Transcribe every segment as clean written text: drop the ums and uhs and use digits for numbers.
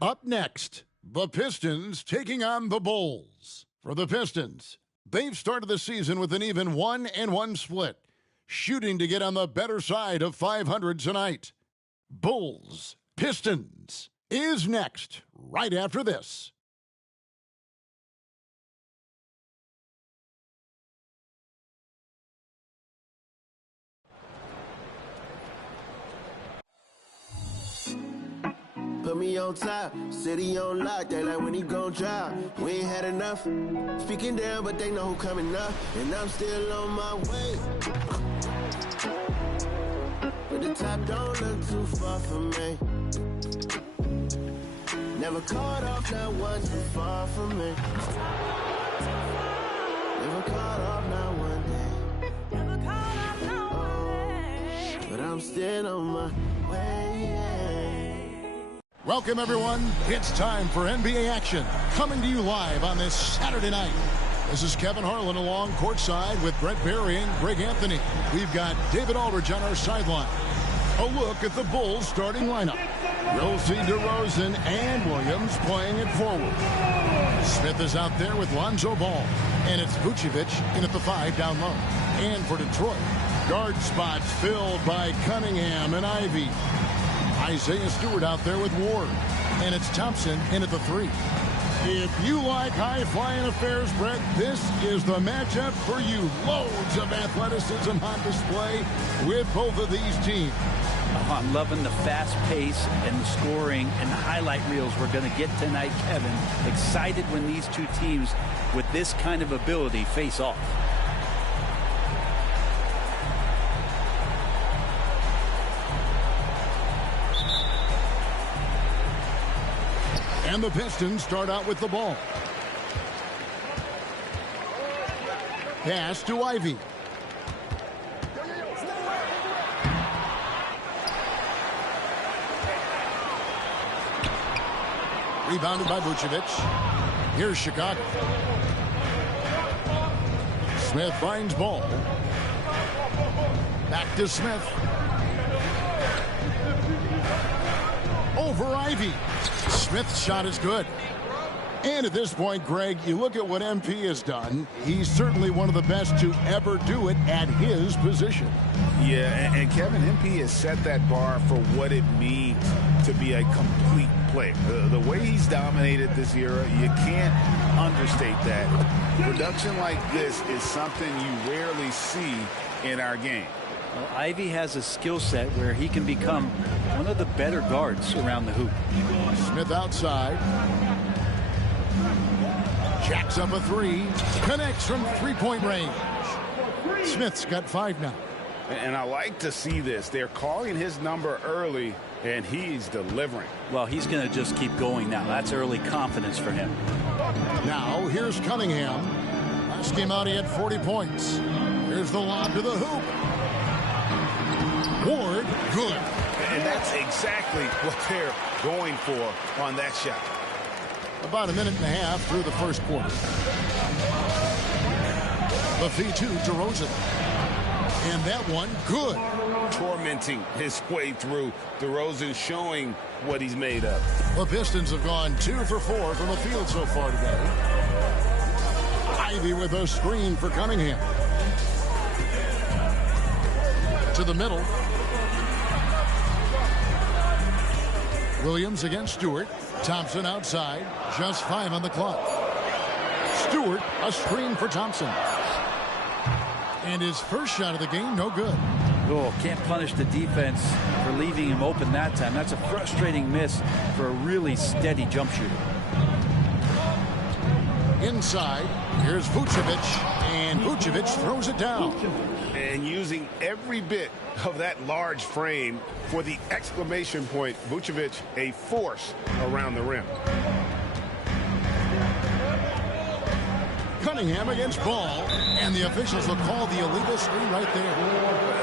Up next, the Pistons taking on the Bulls. For the Pistons, they've started the season with an even 1-1 split, shooting to get on the better side of 500 tonight. Bulls, Pistons is next, right after this. Put me on top, city on lock, they like when he gon' drop. We ain't had enough, speaking down, but they know who coming up. And I'm still on my way. But the top don't look too far from me. Never caught off, not one too far from me. Never caught off, not one day. Never caught off, not one day. But I'm still on my way. Welcome, everyone. It's time for NBA action, coming to you live on this Saturday night. This is Kevin Harlan along courtside with Brett Barry and Greg Anthony. We've got David Aldridge on our sideline. A look at the Bulls starting lineup. We'll see DeRozan and Williams playing it forward. Smith is out there with Lonzo Ball. And it's Vucevic in at the 5 down low. And for Detroit, guard spots filled by Cunningham and Ivy. Isaiah Stewart out there with Ward. And it's Thompson in at the 3. If you like high-flying affairs, Brett, this is the matchup for you. Loads of athleticism on display with both of these teams. Oh, I'm loving the fast pace and the scoring and the highlight reels we're going to get tonight, Kevin. Excited when these two teams with this kind of ability face off. And the Pistons start out with the ball. Pass to Ivy. Rebounded by Vucevic. Here's Chicago. Smith finds Ball. Back to Smith. Over Ivy. Smith's shot is good. And at this point, Greg, you look at what MP has done. He's certainly one of the best to ever do it at his position. Yeah, and Kevin, MP has set that bar for what it means to be a complete player. The way he's dominated this era, you can't understate that. Production like this is something you rarely see in our game. Well, Ivy has a skill set where he can become one of the better guards around the hoop. Smith outside. Jacks up a 3. Connects from three-point range. Smith's got 5 now. And I like to see this. They're calling his number early, and he's delivering. Well, he's going to just keep going now. That's early confidence for him. Now, here's Cunningham. Last game out, he had 40 points. Here's the lob to the hoop. Ward, good. And that's exactly what they're going for on that shot. About a minute and a half through the first quarter. The feed to DeRozan. And that one, good. Tormenting his way through. DeRozan showing what he's made of. The Pistons have gone 2 for 4 from the field so far today. Ivy with a screen for Cunningham. To the middle. Williams against Stewart. Thompson outside. Just 5 on the clock. Stewart, a screen for Thompson. And his first shot of the game, no good. Oh, can't punish the defense for leaving him open that time. That's a frustrating miss for a really steady jump shooter. Inside, here's Vucevic, and Vucevic throws it down. And using every bit of that large frame for the exclamation point, Vucevic, a force around the rim. Cunningham against Ball, and the officials will call the illegal screen right there.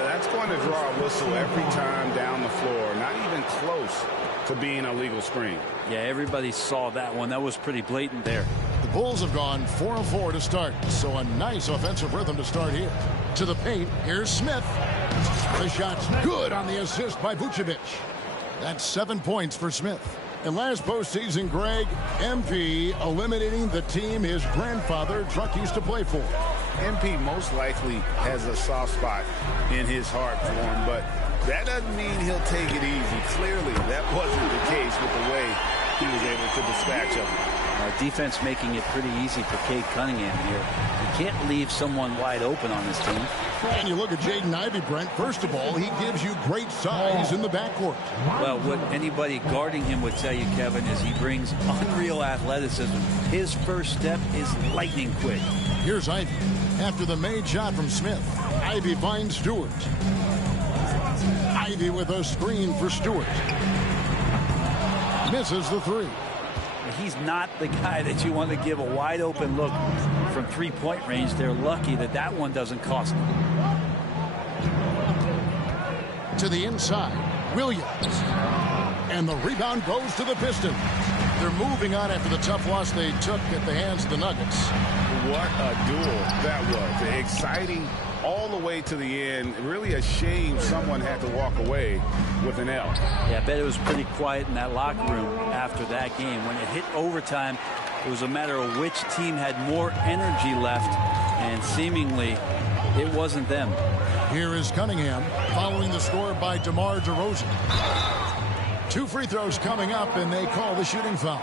That's going to draw a whistle every time down the floor. Not even close to being a legal screen. Yeah, everybody saw that one. That was pretty blatant there. Bulls have gone 4 of 4 to start, so a nice offensive rhythm to start here. To the paint, here's Smith. The shot's good on the assist by Vucevic. That's 7 points for Smith. And last postseason, Greg, MP eliminating the team his grandfather Truck used to play for. MP most likely has a soft spot in his heart for him, but that doesn't mean he'll take it easy. Clearly, that wasn't the case with the way he was able to dispatch of him. Defense making it pretty easy for Cade Cunningham here. You can't leave someone wide open on this team. And you look at Jaden Ivey, Brent. First of all, he gives you great size in the backcourt. Well, what anybody guarding him would tell you, Kevin, is he brings unreal athleticism. His first step is lightning quick. Here's Ivey. After the made shot from Smith, Ivey finds Stewart. Ivey with a screen for Stewart. Misses the three. He's not the guy that you want to give a wide open look from three-point range. They're lucky that that one doesn't cost them. To the inside, Williams. And the rebound goes to the Pistons. They're moving on after the tough loss they took at the hands of the Nuggets. What a duel that was. Exciting all the way to the end. Really a shame someone had to walk away with an L. Yeah, I bet it was pretty quiet in that locker room after that game. When it hit overtime, it was a matter of which team had more energy left, and seemingly it wasn't them. Here is Cunningham following the score by DeMar DeRozan. 2 free throws coming up, and they call the shooting foul.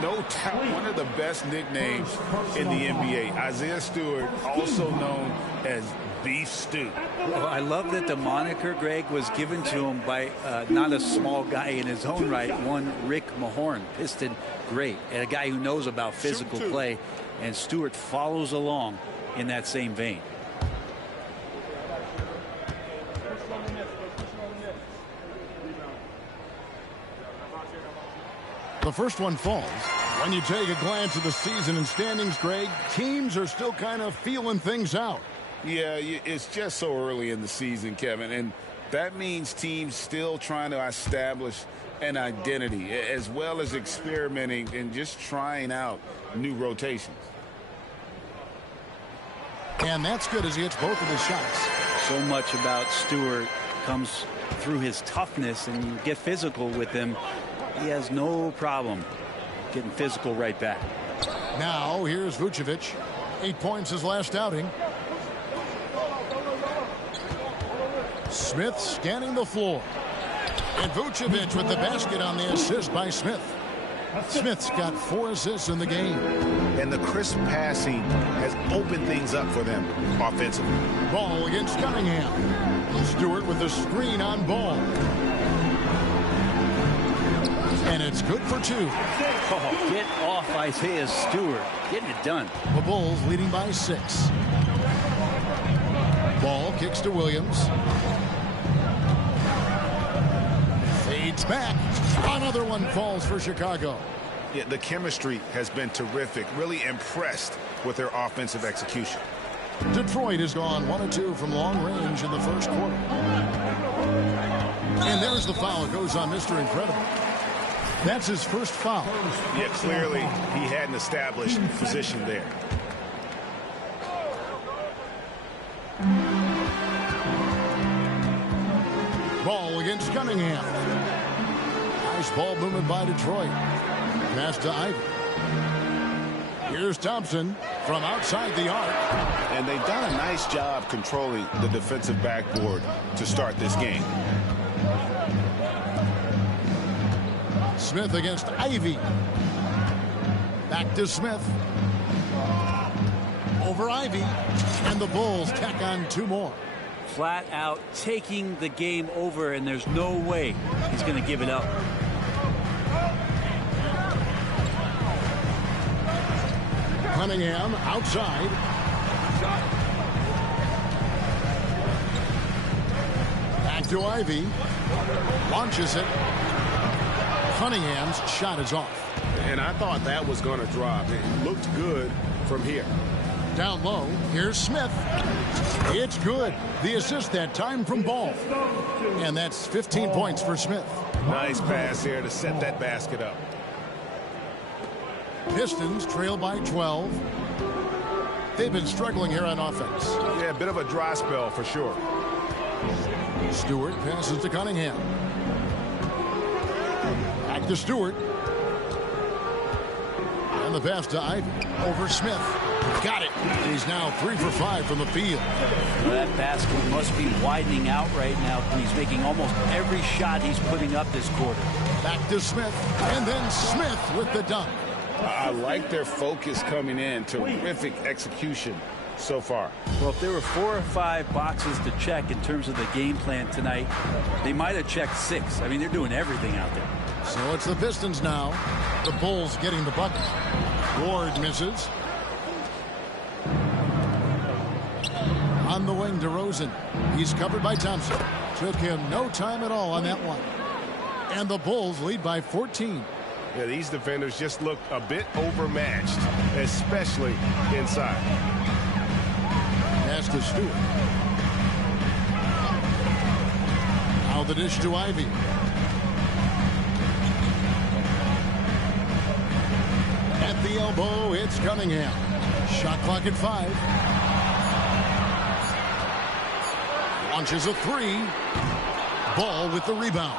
No doubt one of the best nicknames in the NBA. Isaiah Stewart, also known as Beef Stew. Well, I love that the moniker, Greg, was given to him by not a small guy in his own right, one Rick Mahorn, Piston great, and a guy who knows about physical play, and Stewart follows along in that same vein. The first one falls. When you take a glance at the season and standings, Greg, teams are still kind of feeling things out. Yeah, it's just so early in the season, Kevin, and that means teams still trying to establish an identity as well as experimenting and just trying out new rotations. And that's good as he hits both of his shots. So much about Stewart comes through his toughness, and you get physical with him. He has no problem getting physical right back. Now here's Vucevic. 8 points his last outing. Smith scanning the floor. And Vucevic with the basket on the assist by Smith. Smith's got 4 assists in the game. And the crisp passing has opened things up for them offensively. Ball against Cunningham. Stewart with the screen on Ball. And it's good for 2. Oh, get off Isaiah Stewart. Getting it done. The Bulls leading by 6. Ball kicks to Williams. Fades back. Another one falls for Chicago. Yeah, the chemistry has been terrific. Really impressed with their offensive execution. Detroit has gone 1 of 2 from long range in the first quarter. And there's the foul. It goes on Mr. Incredible. That's his first foul. Yeah, clearly he had an established position there. Ball against Cunningham. Nice ball movement by Detroit. Pass to Ivey. Here's Thompson from outside the arc. And they've done a nice job controlling the defensive backboard to start this game. Smith against Ivey. Back to Smith. Over Ivey. And the Bulls tack on 2 more. Flat out taking the game over, and there's no way he's going to give it up. Cunningham outside. Back to Ivey. Launches it. Cunningham's shot is off. And I thought that was going to drop. It looked good from here. Down low, here's Smith. It's good. The assist that time from Ball. And that's 15 points for Smith. Nice pass here to set that basket up. Pistons trail by 12. They've been struggling here on offense. Yeah, a bit of a dry spell for sure. Stewart passes to Cunningham. Back to Stewart. And the pass to Ivy over Smith. Got it. He's now 3 for 5 from the field. Well, that basket must be widening out right now. He's making almost every shot he's putting up this quarter. Back to Smith. And then Smith with the dunk. I like their focus coming in. Terrific execution so far. Well, if there were 4 or 5 boxes to check in terms of the game plan tonight, they might have checked 6. I mean, they're doing everything out there. So it's the Pistons now. The Bulls getting the bucket. Ward misses. On the wing to Rosen. He's covered by Thompson. Took him no time at all on that one. And the Bulls lead by 14. Yeah, these defenders just look a bit overmatched, especially inside. Pass to Stewart. Now the dish to Ivy. At the elbow, it's Cunningham. Shot clock at 5. Launches a 3. Ball with the rebound.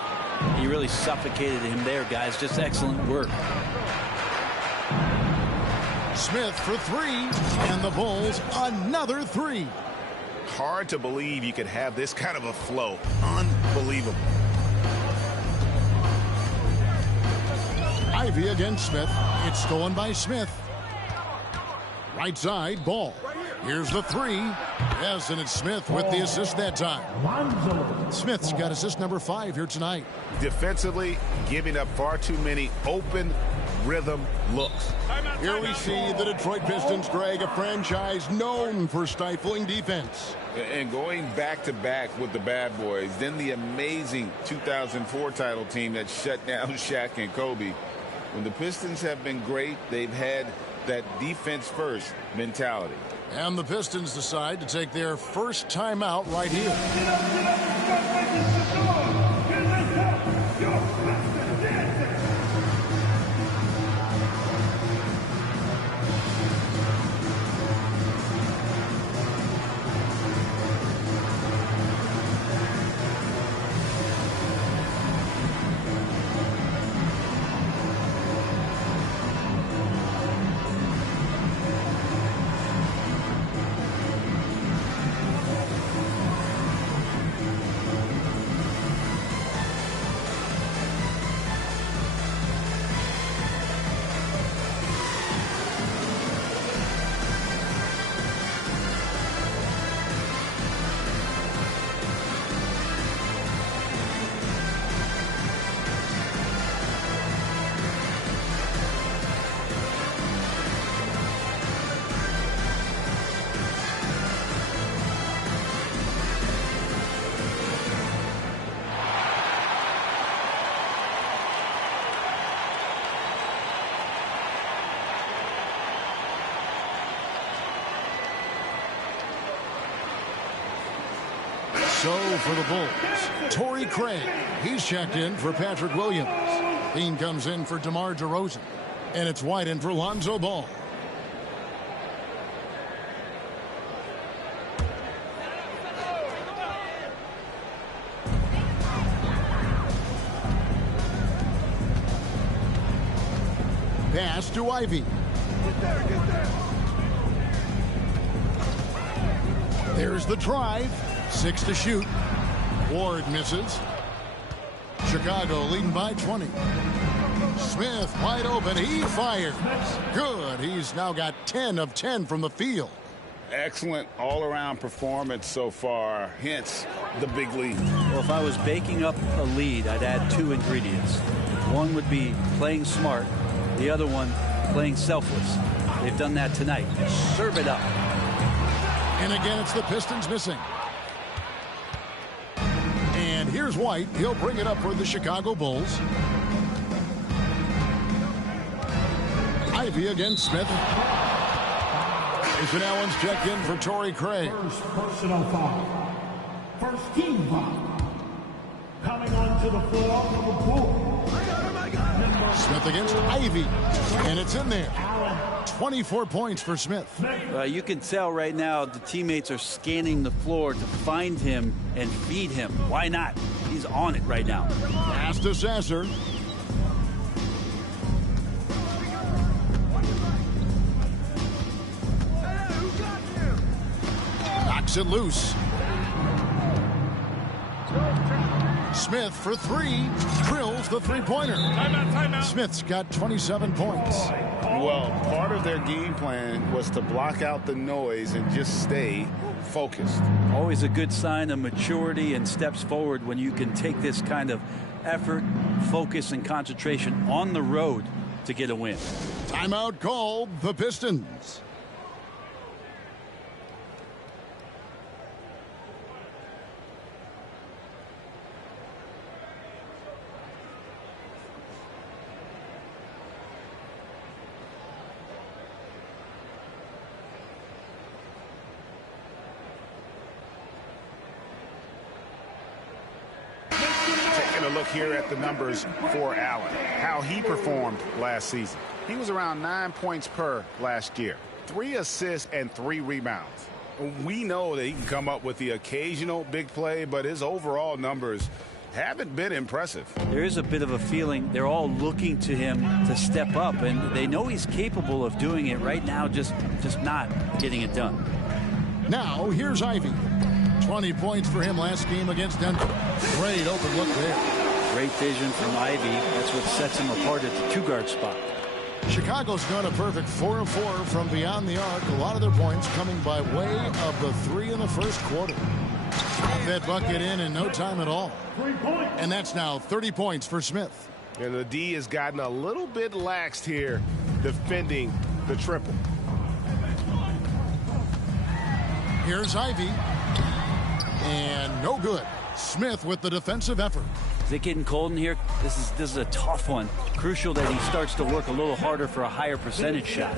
He really suffocated him there, guys. Just excellent work. Smith for 3. And the Bulls another 3. Hard to believe you could have this kind of a flow. Unbelievable. Ivy against Smith. It's stolen by Smith. Right side, Ball. Here's the 3. Yes, and it's Smith with the assist that time. Smith's got assist number 5 here tonight. Defensively, giving up far too many open rhythm looks. Here we see the Detroit Pistons, Greg, a franchise known for stifling defense. And going back-to-back with the bad boys, then the amazing 2004 title team that shut down Shaq and Kobe. When the Pistons have been great, they've had that defense-first mentality. And the Pistons decide to take their first timeout right here. So for the Bulls, Torrey Craig. He's checked in for Patrick Williams. Bean comes in for DeMar DeRozan. And it's White in for Lonzo Ball. Pass to Ivy. There's the drive. 6 to shoot. Ward misses. Chicago leading by 20. Smith wide open. He fires. Good. He's now got 10 of 10 from the field. Excellent all-around performance so far, hence the big lead. Well, if I was baking up a lead, I'd add 2 ingredients. One would be playing smart. The other one, playing selfless. They've done that tonight. Serve it up. And again, it's the Pistons missing. And here's White. He'll bring it up for the Chicago Bulls. Ivy against Smith. Jason Allen's checked in for Torrey Craig. First personal foul. First team foul. Coming onto the floor for the Bulls. Number Smith against Ivy, and it's in there. 24 points for Smith. You can tell right now the teammates are scanning the floor to find him and feed him. Why not? He's on it right now. Pass to Sasser. Knocks it loose. Smith for three. Drills the three-pointer. Smith's got 27 points. Well, part of their game plan was to block out the noise and just stay focused. Always a good sign of maturity and steps forward when you can take this kind of effort, focus, and concentration on the road to get a win. Timeout called the Pistons. Taking a look here at the numbers for Allen, how he performed last season. He was around 9 points per last year, 3 assists and 3 rebounds. We know that he can come up with the occasional big play, but his overall numbers haven't been impressive. There is a bit of a feeling they're all looking to him to step up, and they know he's capable of doing it right now, just not getting it done. Now here's Ivy. 20 points for him last game against Denver. Great open look there. Great vision from Ivy. That's what sets him apart at the two-guard spot. Chicago's gone a perfect 4 of 4 from beyond the arc. A lot of their points coming by way of the 3 in the first quarter. That bucket in no time at all. And that's now 30 points for Smith. And the D has gotten a little bit laxed here defending the triple. Here's Ivy. And no good. Smith with the defensive effort. Is it getting cold in here? This is a tough one. Crucial that he starts to work a little harder for a higher percentage shot.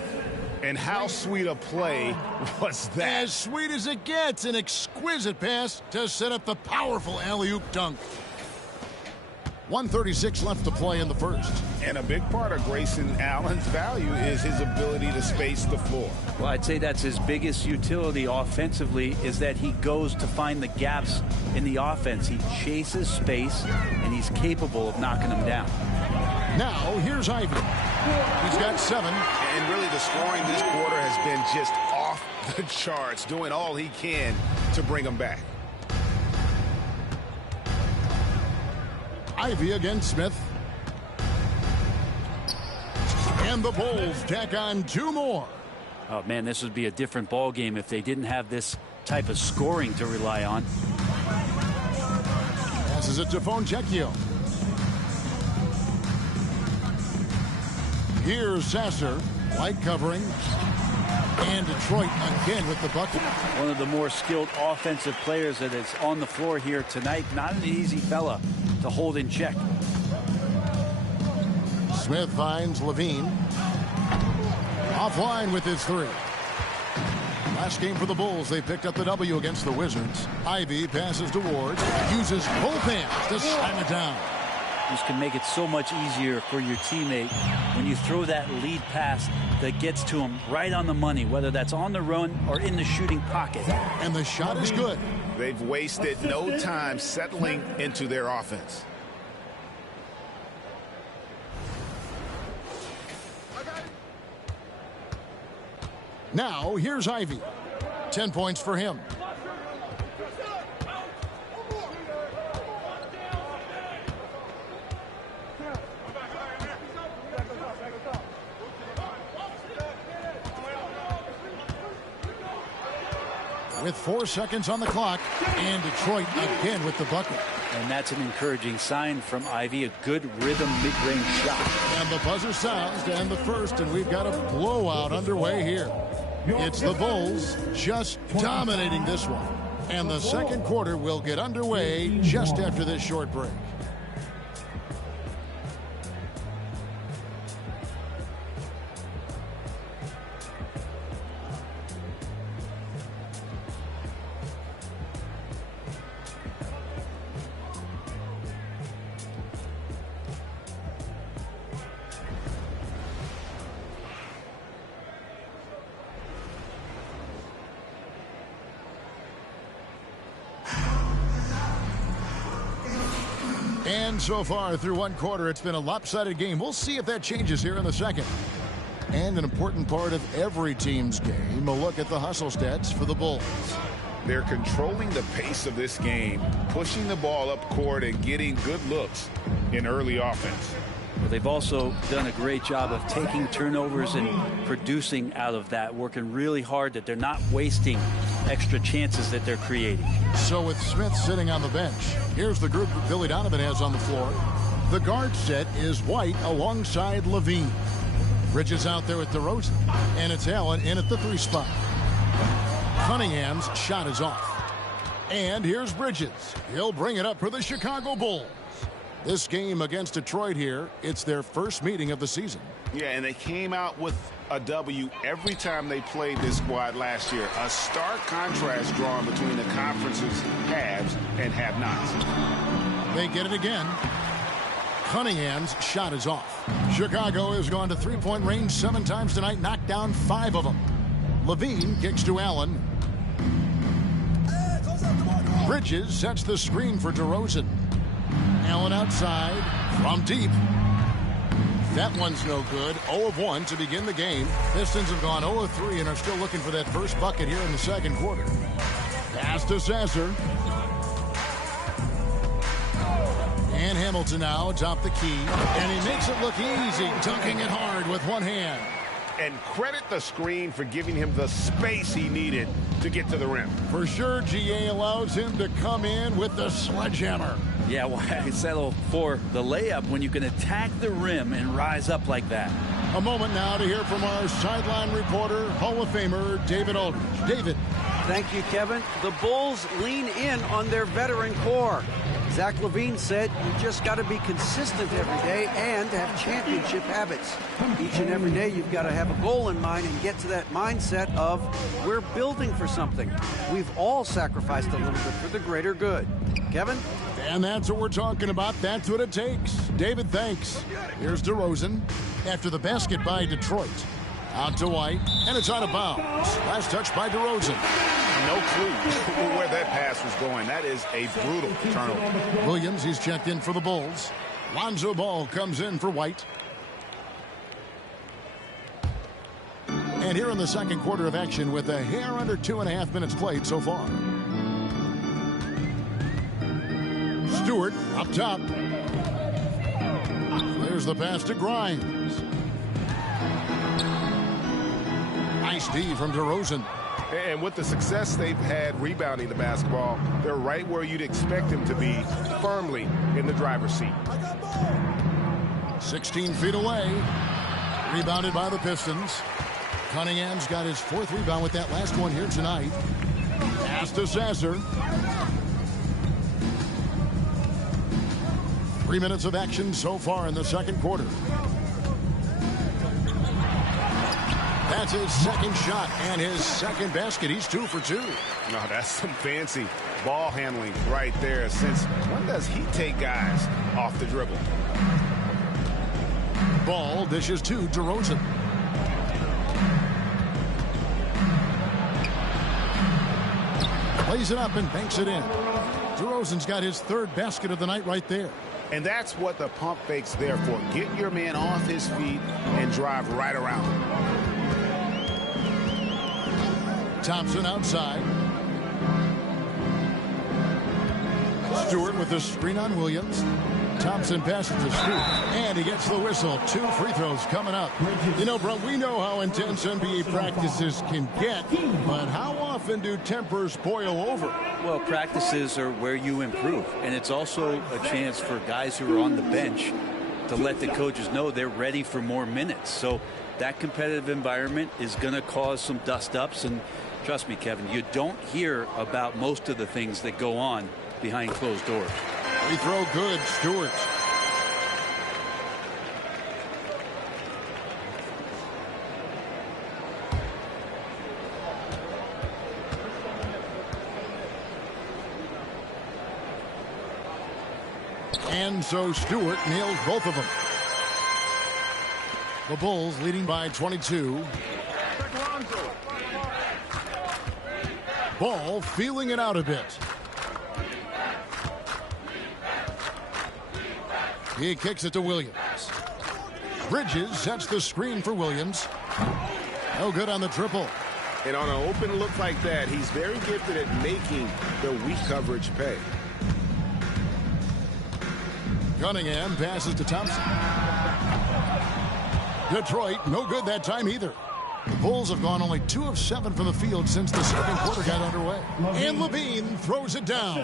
And how sweet a play was that? As sweet as it gets. An exquisite pass to set up the powerful alley-oop dunk. 1:36 left to play in the first. And a big part of Grayson Allen's value is his ability to space the floor. Well, I'd say that's his biggest utility offensively, is that he goes to find the gaps in the offense. He chases space, and he's capable of knocking them down. Now, here's Ivy. He's got 7. And really the scoring this quarter has been just off the charts, doing all he can to bring them back. Ivy against Smith. And the Bulls tack on 2 more. Oh, man, this would be a different ball game if they didn't have this type of scoring to rely on. Passes it to Foncecchio. Here's Sasser. Light covering. And Detroit again with the bucket. One of the more skilled offensive players that is on the floor here tonight. Not an easy fella to hold in check. Smith finds Levine. Offline with his 3. Last game for the Bulls, they picked up the W against the Wizards. Ivy passes to Ward. Uses both hands to slam it down. This can make it so much easier for your teammate when you throw that lead pass that gets to him right on the money, whether that's on the run or in the shooting pocket. And the shot is good. They've wasted no time settling into their offense. Now, here's Ivy. 10 points for him. With 4 seconds on the clock, and Detroit again with the bucket. And that's an encouraging sign from Ivy, a good rhythm mid-range shot. And the buzzer sounds to end the first, and we've got a blowout underway here. It's the Bulls just dominating this one. And the second quarter will get underway just after this short break. And so far through one quarter, it's been a lopsided game. We'll see if that changes here in the second. And an important part of every team's game, a look at the hustle stats for the Bulls. They're controlling the pace of this game, pushing the ball up court and getting good looks in early offense. Well, they've also done a great job of taking turnovers and producing out of that, working really hard that they're not wasting extra chances that they're creating. So with Smith sitting on the bench, here's the group that Billy Donovan has on the floor. The guard set is White alongside Levine. Bridges out there with DeRozan, and it's Allen in at the 3 spot. Cunningham's shot is off. And here's Bridges. He'll bring it up for the Chicago Bulls. This game against Detroit here, it's their first meeting of the season. Yeah, and they came out with a W every time they played this squad last year. A stark contrast drawn between the conference's haves and have-nots. They get it again. Cunningham's shot is off. Chicago has gone to three-point range 7 times tonight, knocked down 5 of them. Levine kicks to Allen. Bridges sets the screen for DeRozan. Allen outside from deep. That one's no good. 0 of 1 to begin the game. Pistons have gone 0 of 3 and are still looking for that first bucket here in the second quarter. Pass to Sasser. And Hamilton now atop the key. And he makes it look easy, dunking it hard with one hand. And credit the screen for giving him the space he needed to get to the rim. For sure, GA allows him to come in with the sledgehammer. Yeah, why settle for the layup when you can attack the rim and rise up like that? A moment now to hear from our sideline reporter, Hall of Famer David Aldridge. David. Thank you, Kevin. The Bulls lean in on their veteran core. Zach LaVine said you just got to be consistent every day and have championship habits. Each and every day you've got to have a goal in mind and get to that mindset of we're building for something. We've all sacrificed a little bit for the greater good. Kevin? And that's what we're talking about. That's what it takes. David, thanks. Here's DeRozan after the basket by Detroit. Out to White, and it's out of bounds. Last touch by DeRozan. No clue where that pass was going. That is a brutal turnover. Williams, he's checked in for the Bulls. Lonzo Ball comes in for White. And here in the second quarter of action with a hair under 2.5 minutes played so far. Stewart up top. There's the pass to Grimes. Nice D from DeRozan. And with the success they've had rebounding the basketball, they're right where you'd expect them to be, firmly in the driver's seat. 16 feet away. Rebounded by the Pistons. Cunningham's got his 4th rebound with that last one here tonight. Pass to Sasser. 3 minutes of action so far in the second quarter. That's his second shot and his second basket. He's 2 for 2. No, that's some fancy ball handling right there. Since when does he take guys off the dribble? Ball dishes to DeRozan. Plays it up and banks it in. DeRozan's got his 3rd basket of the night right there. And that's what the pump fake's there for. Get your man off his feet and drive right around him. Thompson outside. Stewart with the screen on Williams. Thompson passes to Stewart. And he gets the whistle. 2 free throws coming up. You know, bro, we know how intense NBA practices can get, but how often do tempers boil over? Well, practices are where you improve. And it's also a chance for guys who are on the bench to let the coaches know they're ready for more minutes. So that competitive environment is going to cause some dust-ups. And trust me, Kevin, you don't hear about most of the things that go on behind closed doors. Free throw good, Stewart. And so Stewart nails both of them. The Bulls leading by 22. Ball feeling it out a bit. He kicks it to Williams. Bridges sets the screen for Williams. No good on the triple. And on an open look like that, he's very gifted at making the weak coverage pay. Cunningham passes to Thompson. Detroit, no good that time either. The Bulls have gone only 2 of 7 from the field since the second quarter got underway. And Levine throws it down.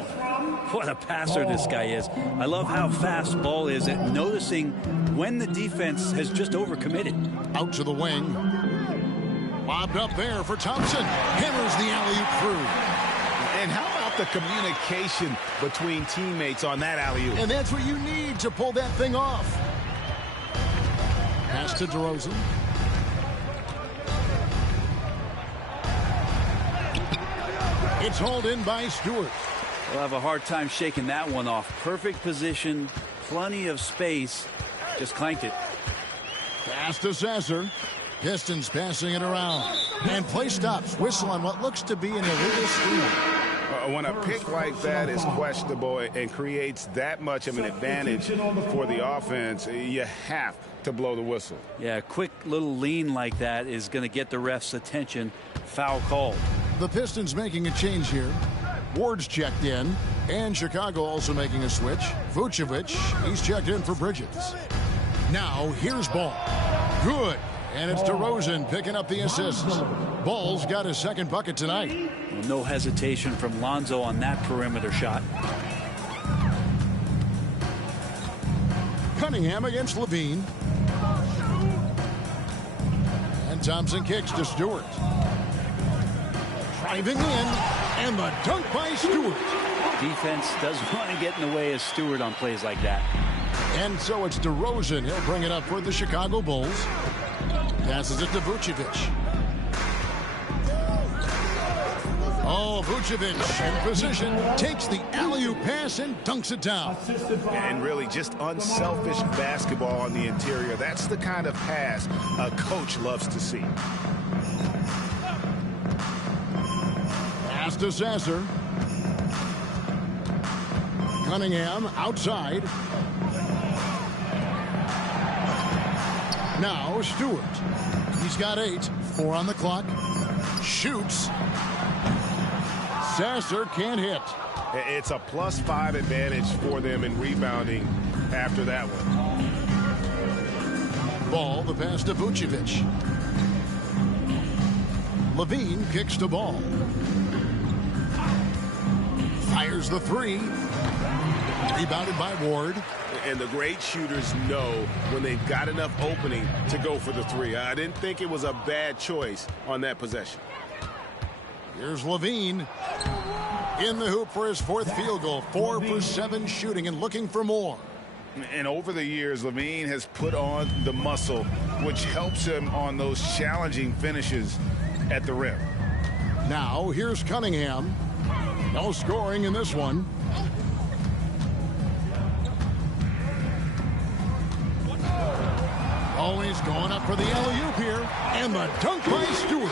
What a passer this guy is. I love how fast Ball is at noticing when the defense has just overcommitted. Out to the wing. Lobbed up there for Thompson. Hammers the alley-oop through. And how about the communication between teammates on that alley-oop? And that's what you need to pull that thing off. Pass to DeRozan. It's hauled in by Stewart. We'll have a hard time shaking that one off. Perfect position, plenty of space. Just clanked it. Pass to Sasser. Pistons passing it around. And play stops. Whistle on what looks to be an illegal steal. When a pick like that is questionable and creates that much of an advantage for the offense, you have to blow the whistle. Yeah, a quick little lean like that is going to get the ref's attention. Foul called. The Pistons making a change here. Ward's checked in. And Chicago also making a switch. Vucevic, he's checked in for Bridges. Now, here's Ball. Good. And it's DeRozan picking up the assists. Ball's got his second bucket tonight. Well, no hesitation from Lonzo on that perimeter shot. Cunningham against Levine. And Thompson kicks to Stewart. Driving in. And the dunk by Stewart. Defense doesn't want to get in the way of Stewart on plays like that. And so it's DeRozan. He'll bring it up for the Chicago Bulls. Passes it to Vucevic. Oh, Vucevic in position, takes the alley-oop pass and dunks it down. And really just unselfish basketball on the interior. That's the kind of pass a coach loves to see. Pass to Sasser. Cunningham outside. Now Stewart. He's got 8. 4 on the clock. Shoots. Sasser can't hit. It's a +5 advantage for them in rebounding after that one. Ball, the pass to Vucevic. Levine kicks to Ball. Fires the 3. Rebounded by Ward. And the great shooters know when they've got enough opening to go for the 3. I didn't think it was a bad choice on that possession. Here's Levine in the hoop for his 4th field goal. 4 for 7 shooting and looking for more. And over the years, Levine has put on the muscle, which helps him on those challenging finishes at the rim. Now here's Cunningham. No scoring in this one. Always going up for the alley-oop here. And the dunk by Stewart.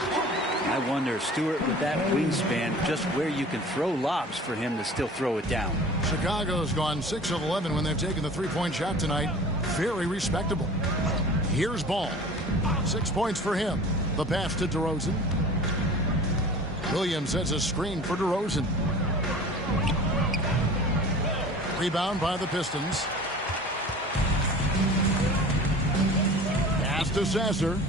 I wonder, Stewart, with that wingspan, just where you can throw lobs for him to still throw it down. Chicago's gone 6 of 11 when they've taken the 3-point shot tonight. Very respectable. Here's Ball. 6 points for him. The pass to DeRozan. Williams sets a screen for DeRozan. Rebound by the Pistons. Pass to Sasser.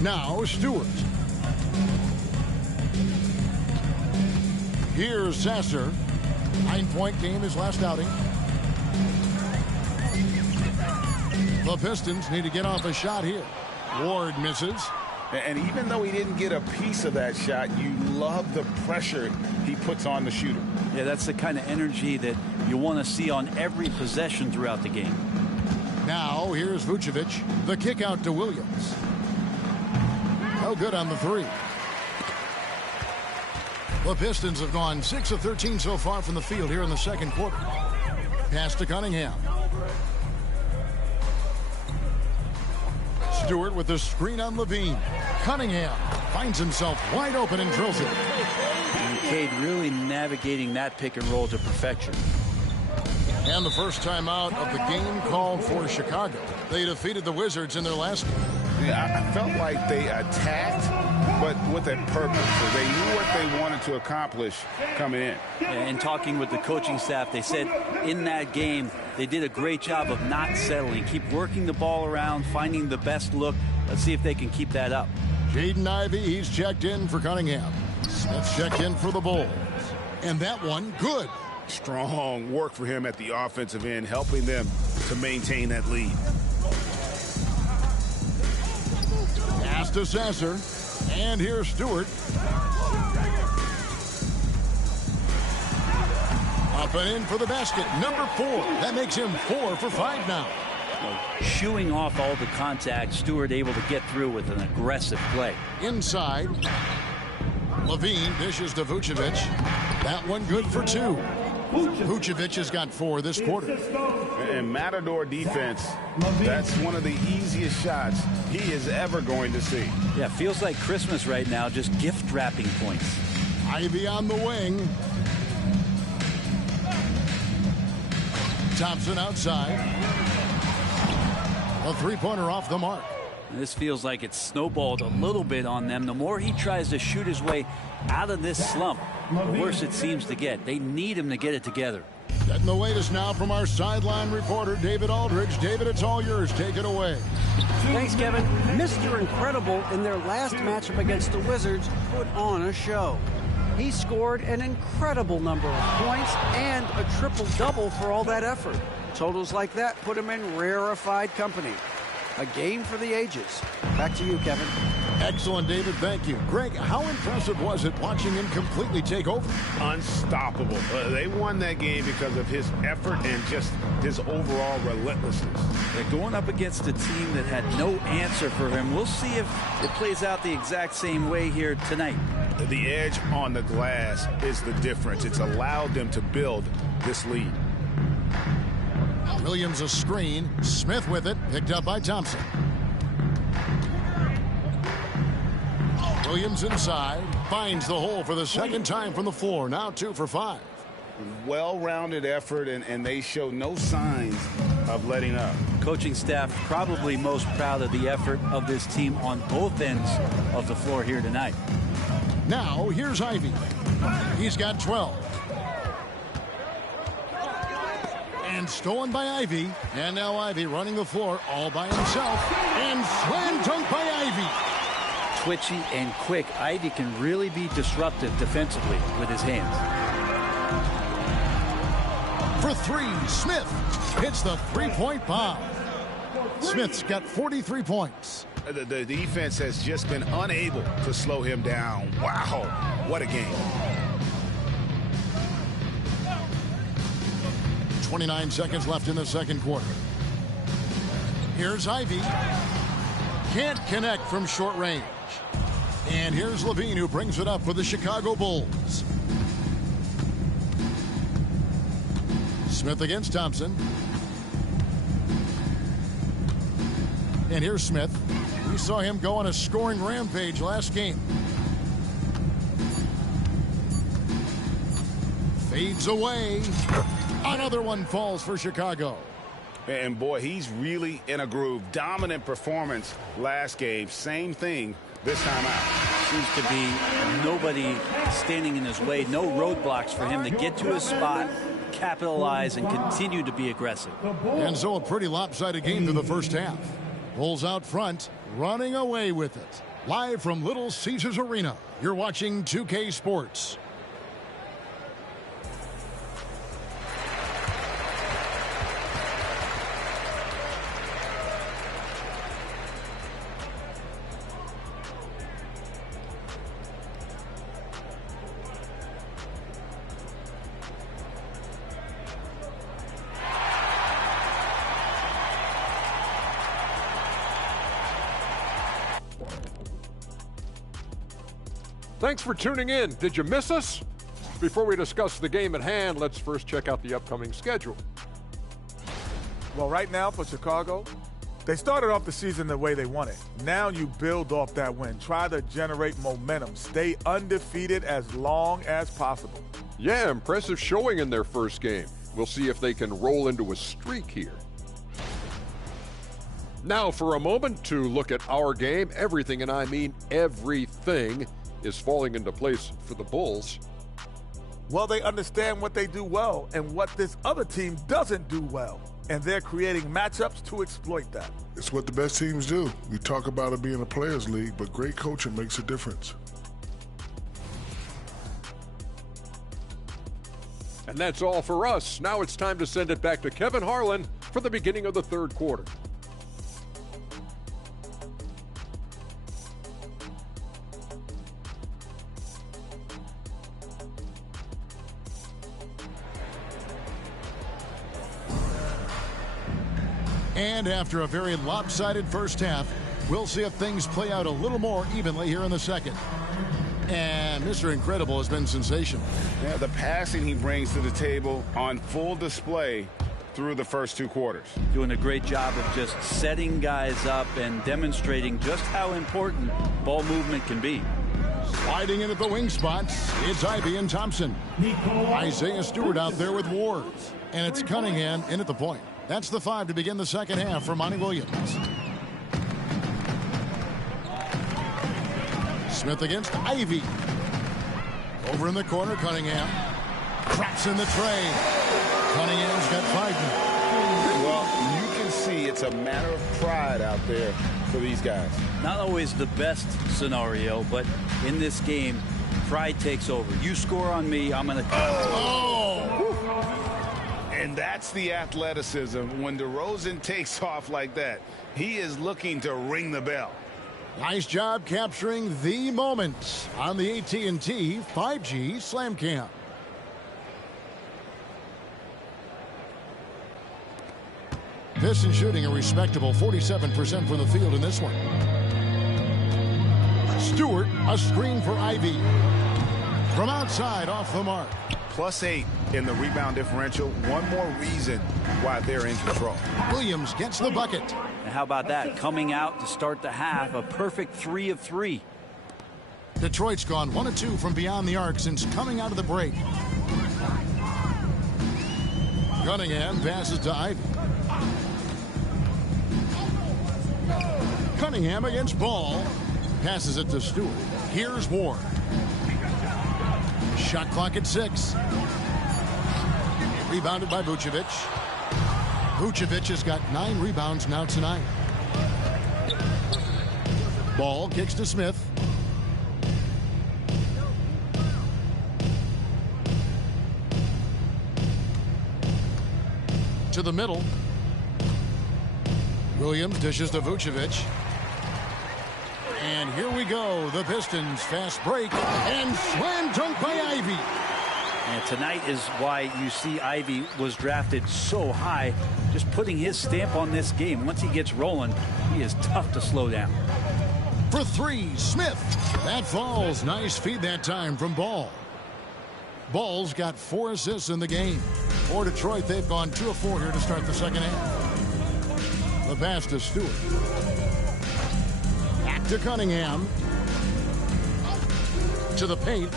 Now Stewart. Here's Sasser. 9-point game his last outing. The Pistons need to get off a shot here. Ward misses. And even though he didn't get a piece of that shot, you love the pressure he puts on the shooter. Yeah, that's the kind of energy that you want to see on every possession throughout the game. Now here's Vucevic. The kick out to Williams. No good on the 3. The Pistons have gone 6 of 13 so far from the field here in the second quarter. Pass to Cunningham. Stewart with the screen on Levine. Cunningham finds himself wide open and drills it. And Cade really navigating that pick and roll to perfection. And the first time out of the game called for Chicago. They defeated the Wizards in their last game. Yeah, I felt like they attacked, but with a purpose. So they knew what they wanted to accomplish coming in. And talking with the coaching staff, they said in that game they did a great job of not settling. Keep working the ball around, finding the best look. Let's see if they can keep that up. Jaden Ivey, he's checked in for Cunningham. Smith's checked in for the Bulls. And that one, good. Strong work for him at the offensive end, helping them to maintain that lead. Pass to Sasser. And here's Stewart. Up and in for the basket. Number 4. That makes him 4 for 5 now. Shooing off all the contact, Stewart able to get through with an aggressive play. Inside. Levine dishes to Vucevic. That one good for 2. Vucevic has got 4 this quarter. And Matador defense, that's one of the easiest shots he is ever going to see. Yeah, feels like Christmas right now, just gift wrapping points. Ivy on the wing. Thompson outside. A three-pointer off the mark. This feels like it's snowballed a little bit on them. The more he tries to shoot his way out of this slump, the worse it seems to get. They need him to get it together. Getting the latest now from our sideline reporter, David Aldridge. David, it's all yours. Take it away. Thanks, Kevin. Mr. Incredible in their last matchup against the Wizards put on a show. He scored an incredible number of points and a triple-double for all that effort. Totals like that put him in rarefied company. A game for the ages. Back to you, Kevin. Excellent, David. Thank you. Greg, how impressive was it watching him completely take over? Unstoppable. They won that game because of his effort and just his overall relentlessness. They're going up against a team that had no answer for him. We'll see if it plays out the exact same way here tonight. The edge on the glass is the difference. It's allowed them to build this lead. Williams a screen. Smith with it. Picked up by Thompson. Williams inside. Finds the hole for the second time from the floor. Now 2 for 5. Well-rounded effort, and they show no signs of letting up. Coaching staff probably most proud of the effort of this team on both ends of the floor here tonight. Now here's Ivy. He's got 12. And stolen by Ivy. And now Ivy running the floor all by himself. And slam dunk by Ivy. Twitchy and quick. Ivy can really be disruptive defensively with his hands. For 3, Smith hits the three-point bomb. Smith's got 43 points. The defense has just been unable to slow him down. Wow, what a game. 29 seconds left in the second quarter. Here's Ivy. Can't connect from short range. And here's Levine, who brings it up for the Chicago Bulls. Smith against Thompson. And here's Smith. We saw him go on a scoring rampage last game. Fades away. Another one falls for Chicago. And boy, he's really in a groove. Dominant performance last game. Same thing this time out. Seems to be nobody standing in his way. No roadblocks for him to get to his spot, capitalize, and continue to be aggressive. And so a pretty lopsided game to the first half. Bulls out front, running away with it. Live from Little Caesars Arena, you're watching 2K Sports. Thanks for tuning in. Did you miss us? Before we discuss the game at hand, let's first check out the upcoming schedule. Well, right now for Chicago, they started off the season the way they wanted. Now you build off that win. Try to generate momentum. Stay undefeated as long as possible. Yeah, impressive showing in their first game. We'll see if they can roll into a streak here. Now for a moment to look at our game. Everything, and I mean everything, is falling into place for the Bulls. Well, they understand what they do well and what this other team doesn't do well. And they're creating matchups to exploit that. It's what the best teams do. We talk about it being a players' league, but great coaching makes a difference. And that's all for us. Now it's time to send it back to Kevin Harlan for the beginning of the third quarter. And after a very lopsided first half, we'll see if things play out a little more evenly here in the second. And Mr. Incredible has been sensational. Yeah, the passing he brings to the table on full display through the first two quarters. Doing a great job of just setting guys up and demonstrating just how important ball movement can be. Sliding in at the wing spots, it's Ivy and Thompson. Isaiah Stewart out there with Ward. And it's Cunningham in at the point. That's the 5 to begin the second half for Monty Williams. Smith against Ivy. Over in the corner, Cunningham. Traps in the tray. Cunningham's got 5 now. Well, you can see it's a matter of pride out there for these guys. Not always the best scenario, but in this game, pride takes over. You score on me, I'm going to... And that's the athleticism. When DeRozan takes off like that, he is looking to ring the bell. Nice job capturing the moments on the AT&T 5G Slam Cam. Pistons shooting a respectable 47% from the field in this one. Stewart, a screen for Ivy. From outside, off the mark. +8 in the rebound differential. One more reason why they're in control. Williams gets the bucket. And how about that? Coming out to start the half, a perfect 3 of 3. Detroit's gone 1 of 2 from beyond the arc since coming out of the break. Cunningham passes to Ivy. Cunningham against Ball. Passes it to Stewart. Here's Ward. Shot clock at 6. Rebounded by Vucevic. Vucevic has got 9 rebounds now tonight. Ball kicks to Smith. To the middle. Williams dishes to Vucevic. And here we go. The Pistons fast break and slam dunk by Ivy. And tonight is why you see Ivy was drafted so high, just putting his stamp on this game. Once he gets rolling, he is tough to slow down. For 3, Smith. That falls. Nice feed that time from Ball. Ball's got 4 assists in the game. For Detroit, they've gone 2 of 4 here to start the second half. The pass to Stewart. Back to Cunningham. To the paint.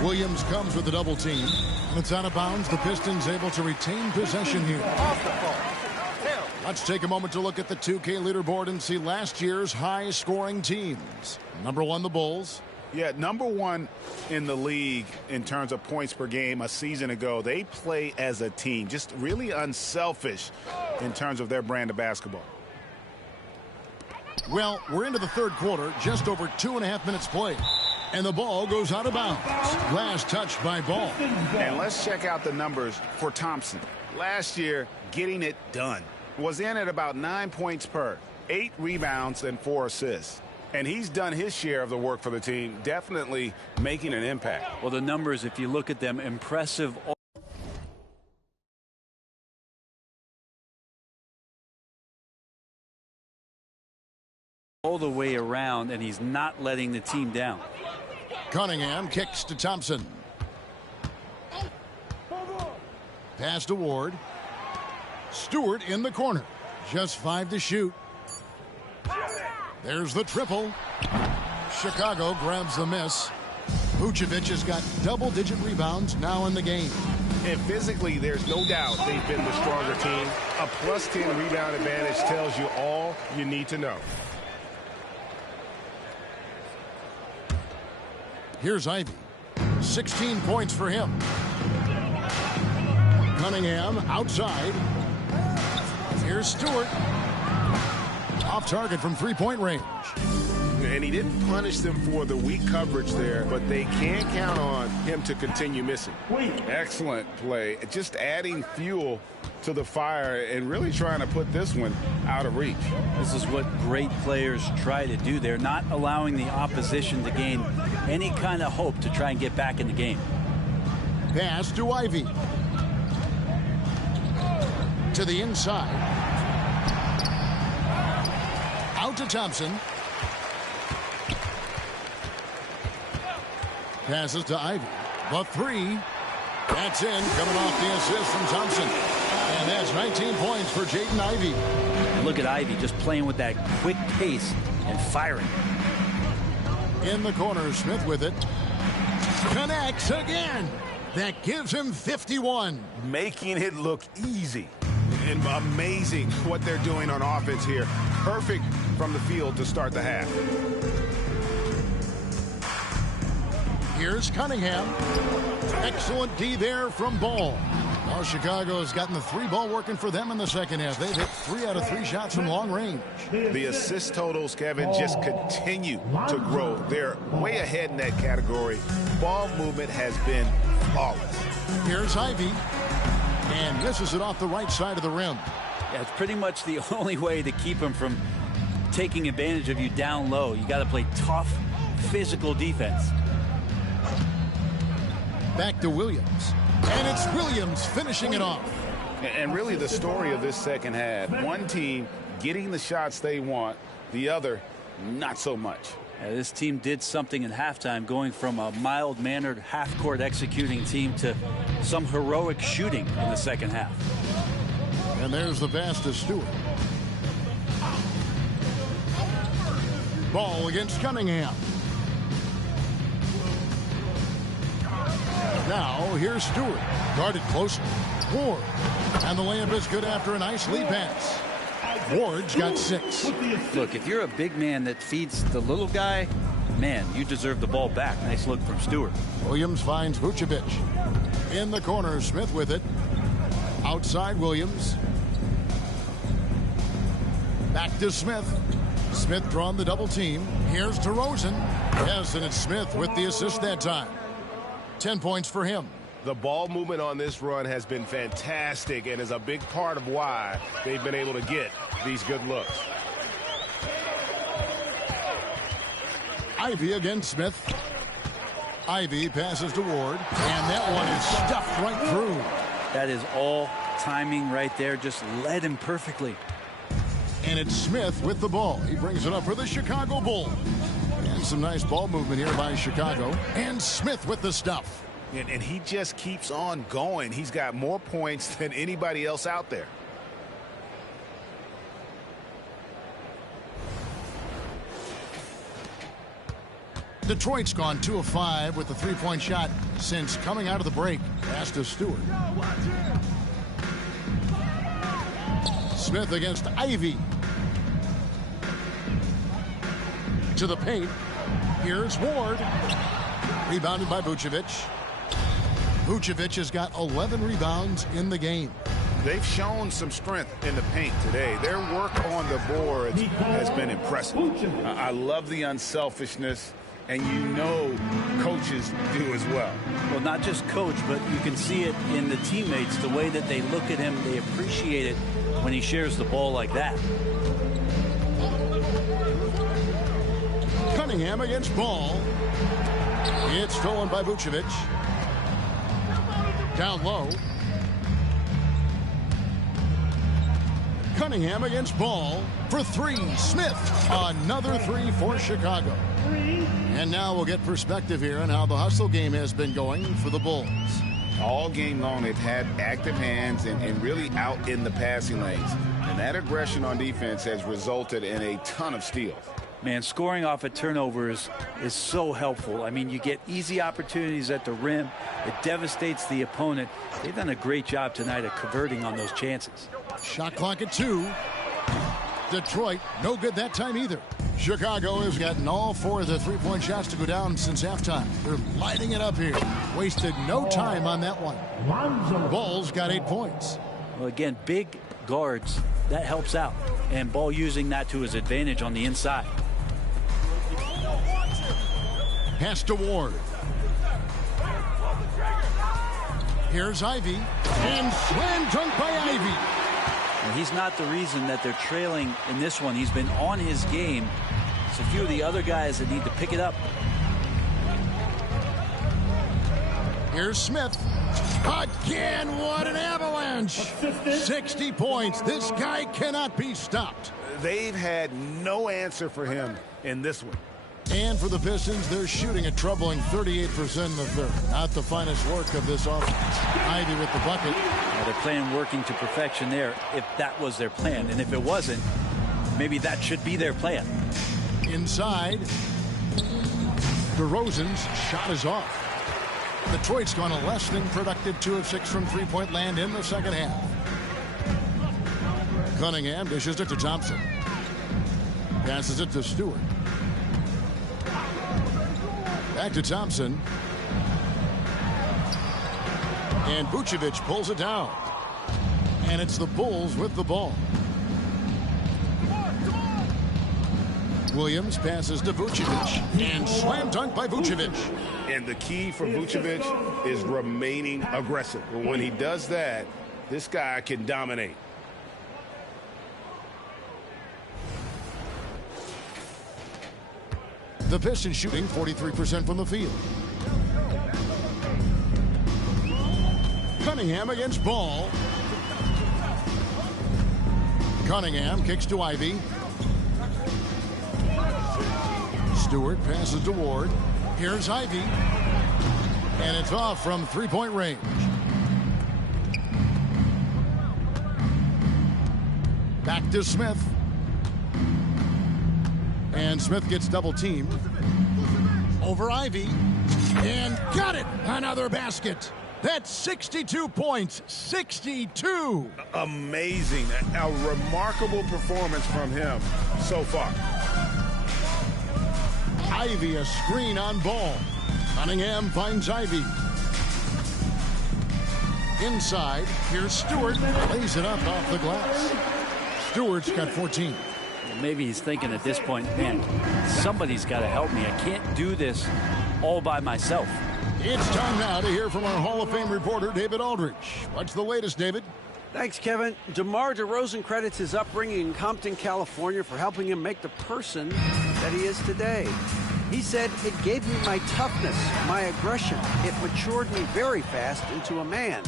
Williams comes with the double team. And it's out of bounds. The Pistons able to retain possession here. Let's take a moment to look at the 2K leaderboard and see last year's high-scoring teams. Number 1, the Bulls. Yeah, number 1 in the league in terms of points per game a season ago. They play as a team, just really unselfish in terms of their brand of basketball. Well, we're into the third quarter, just over 2.5 minutes played. And the ball goes out of bounds. Last touch by Ball. And let's check out the numbers for Thompson. Last year, getting it done. Was in at about 9 points per, 8 rebounds and 4 assists. And he's done his share of the work for the team, definitely making an impact. Well, the numbers, if you look at them, impressive all the way around, and he's not letting the team down. Cunningham kicks to Thompson. Pass to Ward. Stewart in the corner. Just 5 to shoot. There's the triple. Chicago grabs the miss. Vucevic has got double-digit rebounds now in the game. And physically, there's no doubt they've been the stronger team. A +10 rebound advantage tells you all you need to know. Here's Ivy. 16 points for him. Cunningham outside. Here's Stewart. Off target from three-point range. And he didn't punish them for the weak coverage there, but they can count on him to continue missing. Excellent play. Just adding fuel to the fire and really trying to put this one out of reach. This is what great players try to do. They're not allowing the opposition to gain any kind of hope to try and get back in the game. Pass to Ivy. To the inside. Out to Thompson. Passes to Ivy. The three. That's in, coming off the assist from Thompson. And that's 19 points for Jaden Ivey. And look at Ivy just playing with that quick pace and firing. In the corner, Smith with it. Connects again. That gives him 51. Making it look easy. And amazing what they're doing on offense here. Perfect from the field to start the half. Here's Cunningham. Excellent D there from Ball. Well, Chicago's gotten the three ball working for them in the second half. They've hit 3 out of 3 shots from long range. The assist totals, Kevin, just continue to grow. They're way ahead in that category. Ball movement has been flawless. Here's Ivy. And misses it off the right side of the rim. Yeah, it's pretty much the only way to keep him from taking advantage of you down low. You got to play tough, physical defense. Back to Williams. And it's Williams finishing it off. And really the story of this second half, one team getting the shots they want, the other not so much. Yeah, this team did something in halftime, going from a mild-mannered half-court executing team to some heroic shooting in the second half. And there's the pass to Stewart. Ball against Cunningham. Now, here's Stewart. Guarded closely. Ward. And the layup is good after a nice lead pass. Ward's got 6. Look, if you're a big man that feeds the little guy, man, you deserve the ball back. Nice look from Stewart. Williams finds Vucevic. In the corner, Smith with it. Outside Williams. Back to Smith. Smith drawn the double team. Here's DeRozan. Yes, and it's Smith with the assist that time. 10 points for him. The ball movement on this run has been fantastic and is a big part of why they've been able to get these good looks. Ivy against Smith. Ivy passes to Ward, and that one is stuffed right through. That is all timing right there. Just led him perfectly. And it's Smith with the ball. He brings it up for the Chicago Bulls. And some nice ball movement here by Chicago. And Smith with the stuff. And he just keeps on going. He's got more points than anybody else out there. Detroit's gone 2 of 5 with the three-point shot since coming out of the break. Pass to Stewart. Smith against Ivy. To the paint. Here's Ward. Rebounded by Vucevic. Vucevic has got 11 rebounds in the game. They've shown some strength in the paint today. Their work on the boards has been impressive. I love the unselfishness, and you know coaches do as well. Well, not just coach, but you can see it in the teammates, the way that they look at him. They appreciate it when he shares the ball like that. Cunningham against Ball. It's stolen by Vucevic. Down low. Cunningham against Ball for 3. Smith, another 3 for Chicago. And now we'll get perspective here on how the hustle game has been going for the Bulls. All game long, they've had active hands and really out in the passing lanes. And that aggression on defense has resulted in a ton of steals. Man, scoring off of turnovers is so helpful. I mean, you get easy opportunities at the rim. It devastates the opponent. They've done a great job tonight of converting on those chances. Shot clock at 2. Detroit, no good that time either. Chicago has gotten all 4 of the three-point shots to go down since halftime. They're lighting it up here. Wasted no time on that one. Bulls got 8 points. Well, again, big guards, that helps out. And Ball using that to his advantage on the inside. Pass to Ward. Here's Ivy. And slam dunk by Ivy. And he's not the reason that they're trailing in this one. He's been on his game. It's a few of the other guys that need to pick it up. Here's Smith. Again, what an avalanche. 60 points. This guy cannot be stopped. They've had no answer for him in this one. And for the Pistons, they're shooting a troubling 38% in the third. Not the finest work of this offense. Ivy with the bucket. They're playing working to perfection there if that was their plan. And if it wasn't, maybe that should be their plan. Inside. DeRozan's shot is off. Detroit's gone a less than productive 2 of 6 from three-point land in the second half. Cunningham dishes it to Thompson. Passes it to Stewart. Back to Thompson. And Vucevic pulls it down. And it's the Bulls with the ball. Williams passes to Vucevic. And slam dunk by Vucevic. And the key for Vucevic is remaining aggressive. When he does that, this guy can dominate. The Pistons shooting 43% from the field. Cunningham against Ball. Cunningham kicks to Ivy. Stewart passes to Ward. Here's Ivy. And it's off from three-point range. Back to Smith. And Smith gets double-teamed. Over Ivy. And got it! Another basket. That's 62 points. 62! Amazing. A remarkable performance from him so far. Ivy a screen on Ball. Cunningham finds Ivy. Inside. Here's Stewart. Lays it up off the glass. Stewart's got 14. Maybe he's thinking at this point, man, somebody's got to help me. I can't do this all by myself. It's time now to hear from our Hall of Fame reporter, David Aldridge. What's the latest, David? Thanks, Kevin. DeMar DeRozan credits his upbringing in Compton, California for helping him make the person that he is today. He said, "It gave me my toughness, my aggression. It matured me very fast into a man.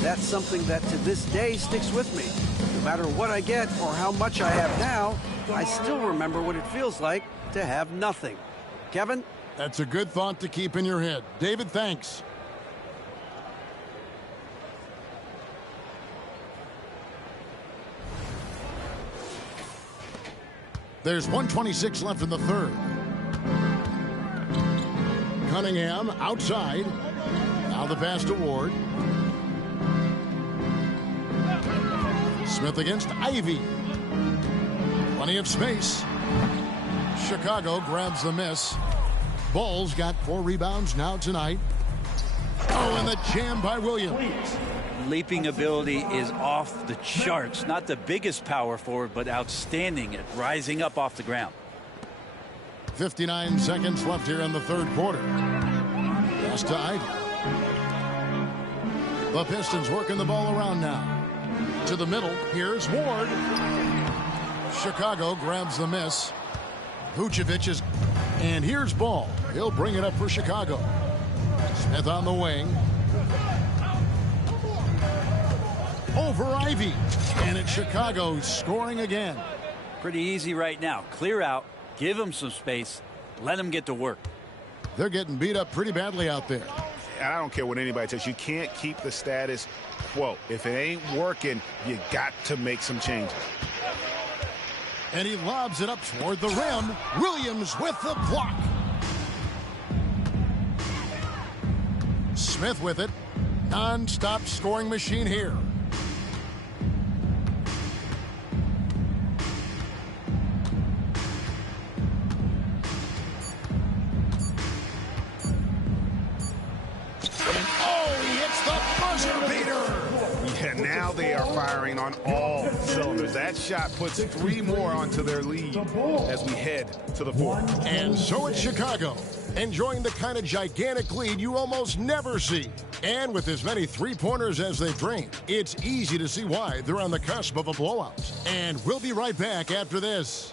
That's something that to this day sticks with me. No matter what I get or how much I have now, I still remember what it feels like to have nothing." Kevin? That's a good thought to keep in your head. David, thanks. There's 1:26 left in the third. Cunningham outside. Now the pass to Ward. Smith against Ivy. Plenty of space. Chicago grabs the miss. Bulls got 4 rebounds now tonight. Oh, and the jam by Williams. Leaping ability is off the charts. Not the biggest power forward, but outstanding at rising up off the ground. 59 seconds left here in the third quarter. Pass to Ivy. The Pistons working the ball around now. To the middle. Here's Ward. Chicago grabs the miss. Vucevic is... And here's Ball. He'll bring it up for Chicago. Smith on the wing. Over Ivy. And it's Chicago scoring again. Pretty easy right now. Clear out. Give him some space. Let him get to work. They're getting beat up pretty badly out there. And I don't care what anybody says. You can't keep the status quo. If it ain't working, you got to make some changes. And he lobs it up toward the rim. Williams with the block. Smith with it. Non-stop scoring machine here. And oh, he hits the buzzer beater. Yeah, now they are firing on all cylinders. That shot puts 3 more onto their lead as we head to the 4th. And so it's Chicago, enjoying the kind of gigantic lead you almost never see. And with as many three-pointers as they've drained, it's easy to see why they're on the cusp of a blowout. And we'll be right back after this.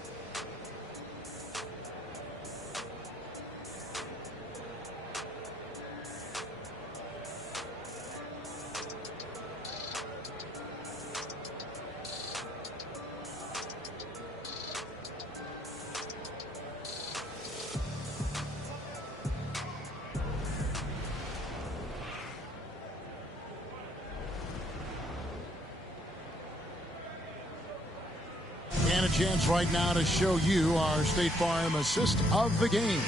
And a chance right now to show you our State Farm assist of the game.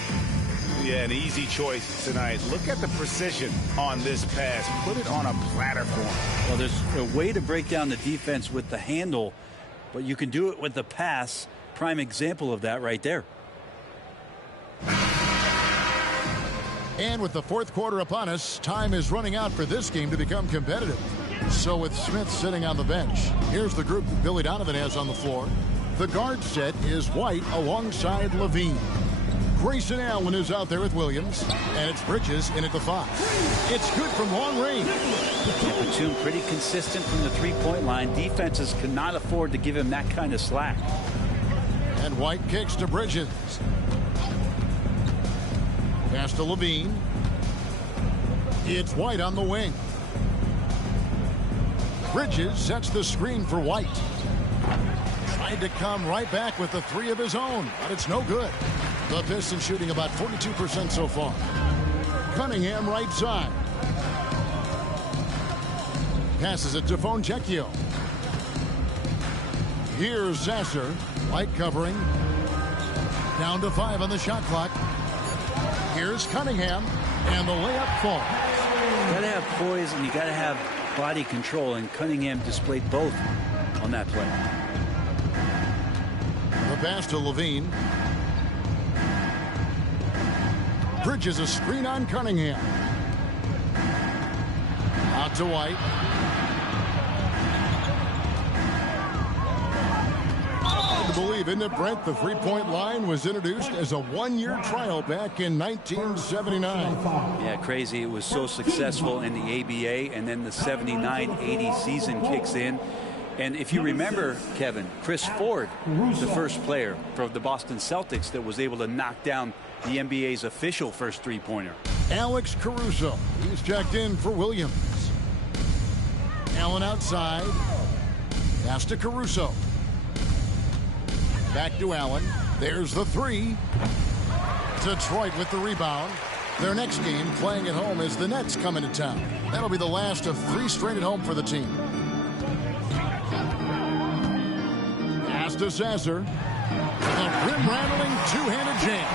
Yeah, an easy choice tonight. Look at the precision on this pass. Put it on a platter for him. Well, there's a way to break down the defense with the handle, but you can do it with the pass. Prime example of that right there. And with the 4th quarter upon us, time is running out for this game to become competitive. So with Smith sitting on the bench, here's the group that Billy Donovan has on the floor. The guard set is White alongside Levine. Grayson Allen is out there with Williams, and it's Bridges in at the 5. It's good from long range. Batum pretty consistent from the three-point line. Defenses cannot afford to give him that kind of slack. And White kicks to Bridges. Pass to Levine. It's White on the wing. Bridges sets the screen for White. Tried to come right back with the 3 of his own, but it's no good. The Pistons shooting about 42% so far. Cunningham right side. Passes it to Fontecchio. Here's Sasser. White covering. Down to 5 on the shot clock. Here's Cunningham. And the layup falls. You got to have poise and you got to have body control, and Cunningham displayed both on that play. The pass to Levine. Bridges a screen on Cunningham. Out to White. Hard to believe, isn't it, Brent? The three-point line was introduced as a one-year trial back in 1979. Yeah, crazy. It was so successful in the ABA, and then the 79-80 season kicks in. And if you remember, Kevin, Chris Ford, the first player for the Boston Celtics that was able to knock down the NBA's official first three-pointer. Alex Caruso. He's checked in for Williams. Allen outside. Pass to Caruso. Back to Allen. There's the 3. Detroit with the rebound. Their next game playing at home as the Nets come into town. That'll be the last of 3 straight at home for the team. Pass to Sasser. A rim-rattling two-handed jam.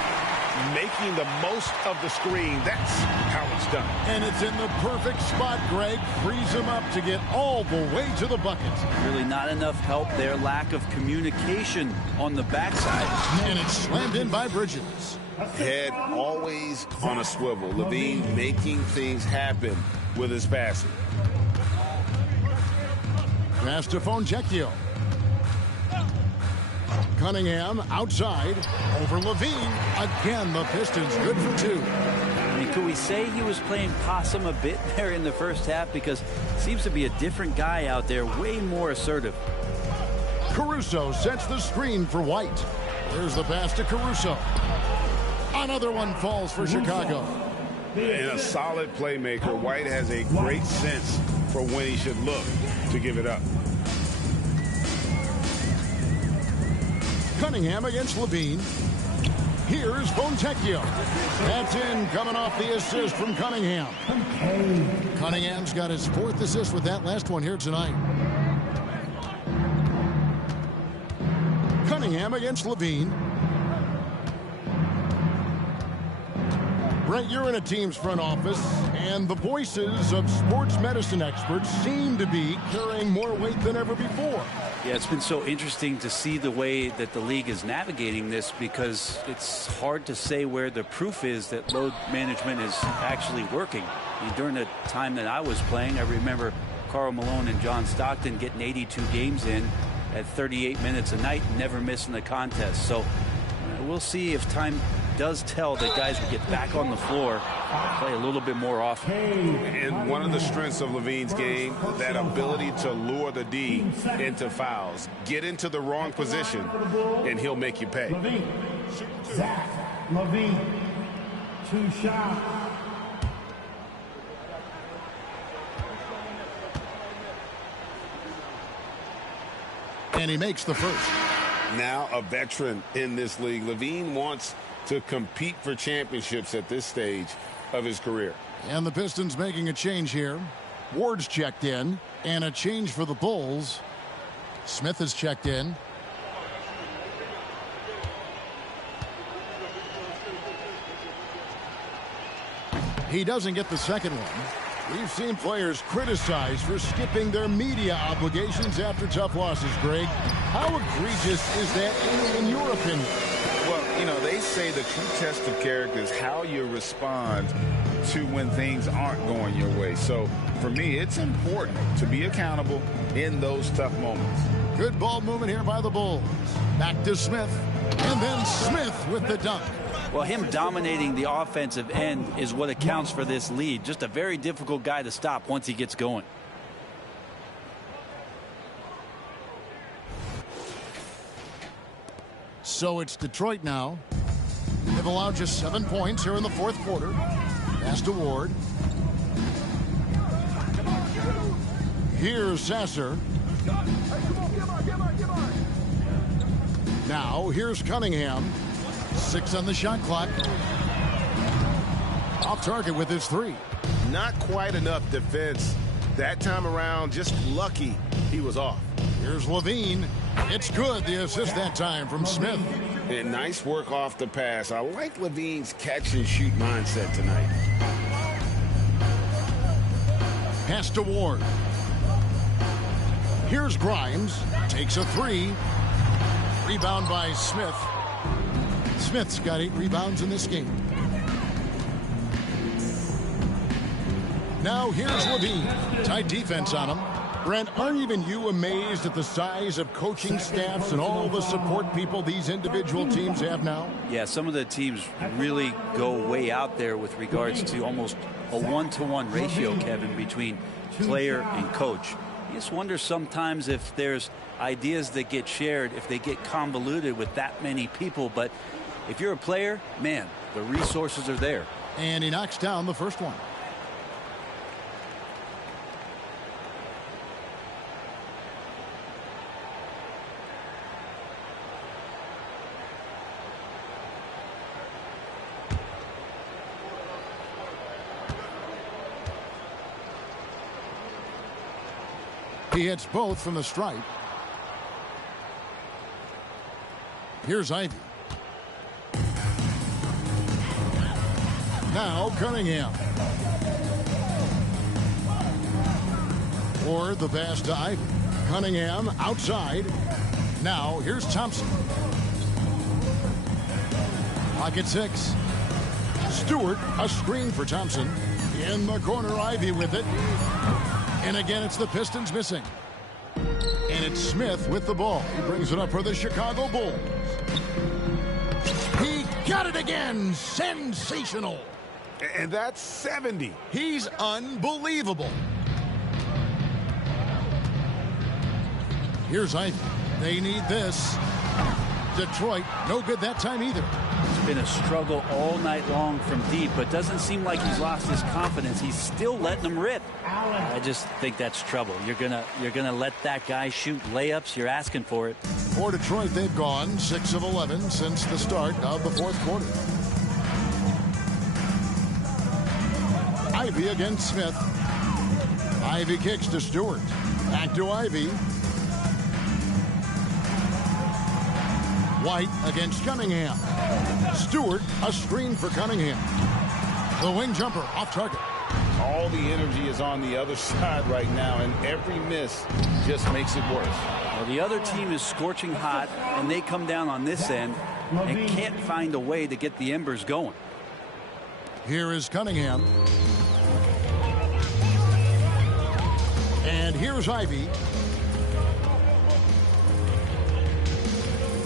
Making the most of the screen. That's how it's done. And it's in the perfect spot, Greg. Frees him up to get all the way to the bucket. Really not enough help there. Lack of communication on the backside. And it's slammed in by Bridges. Head always on a swivel. Levine making things happen with his passing. Pass to Fontecchio. Cunningham outside over Levine. Again, the Pistons good for 2. I mean, could we say he was playing possum a bit there in the first half? Because seems to be a different guy out there, way more assertive. Caruso sets the screen for White. There's the pass to Caruso. Another one falls for Chicago. And a solid playmaker. White has a great sense for when he should look to give it up. Cunningham against Levine. Here's Fontecchio. That's in, coming off the assist from Cunningham. Cunningham's got his 4th assist with that last one here tonight. Cunningham Cunningham against Levine. Brent, you're in a team's front office, and the voices of sports medicine experts seem to be carrying more weight than ever before. Yeah, it's been so interesting to see the way that the league is navigating this, because it's hard to say where the proof is that load management is actually working. During the time that I was playing, I remember Karl Malone and John Stockton getting 82 games in at 38 minutes a night, never missing a contest. So we'll see if time does tell that guys will get back on the floor, play a little bit more often. And one of the strengths of Levine's game, that ability to lure the D into fouls. Get into the wrong position, and he'll make you pay. Zach Levine, 2 shots. And he makes the first. Now a veteran in this league, Levine wants to compete for championships at this stage of his career. And the Pistons making a change here. Ward's checked in, and a change for the Bulls. Smith is checked in. He doesn't get the second one. We've seen players criticized for skipping their media obligations after tough losses, Greg. How egregious is that in your opinion? Well, you know, they say the true test of character is how you respond to when things aren't going your way. So, for me, it's important to be accountable in those tough moments. Good ball movement here by the Bulls. Back to Smith. And then Smith with the dunk. Well, him dominating the offensive end is what accounts for this lead. Just a very difficult guy to stop once he gets going. So it's Detroit now. They've allowed just 7 points here in the fourth quarter. Pass to Ward. Here's Sasser. Now here's Cunningham. 6 on the shot clock. Off target with his 3. Not quite enough defense that time around. Just lucky he was off. Here's Levine. It's good. The assist that time from Smith. And nice work off the pass. I like Levine's catch and shoot mindset tonight. Pass to Ward. Here's Grimes. Takes a 3. Rebound by Smith. Smith's got 8 rebounds in this game. Now here's Levine. Tight defense on him. Brent, aren't even you amazed at the size of coaching staffs and all the support people these individual teams have now? Yeah, some of the teams really go way out there with regards to almost a 1-to-1 ratio, Kevin, between player and coach. You just wonder sometimes if there's ideas that get shared, if they get convoluted with that many people. But if you're a player, man, the resources are there. And he knocks down the first one. He hits both from the stripe. Here's Ivy. Now Cunningham. Or the pass to Ivy. Cunningham outside. Now here's Thompson. Pocket 6. Stewart, a screen for Thompson. In the corner, Ivy with it. And again, it's the Pistons missing. And it's Smith with the ball. He brings it up for the Chicago Bulls. He got it again. Sensational. And that's 70. He's unbelievable. Here's Ivy. They need this. Detroit, no good that time either. It's been a struggle all night long from deep, but doesn't seem like he's lost his confidence. He's still letting them rip. I just think that's trouble. You're gonna let that guy shoot layups. You're asking for it. For Detroit, they've gone 6 of 11 since the start of the fourth quarter. Ivy against Smith. Ivy kicks to Stewart. Back to Ivy. White against Cunningham. Stewart, a screen for Cunningham. The wing jumper off target. All the energy is on the other side right now, and every miss just makes it worse. Well, the other team is scorching hot, and they come down on this end and can't find a way to get the embers going. Here is Cunningham. And here's Ivy.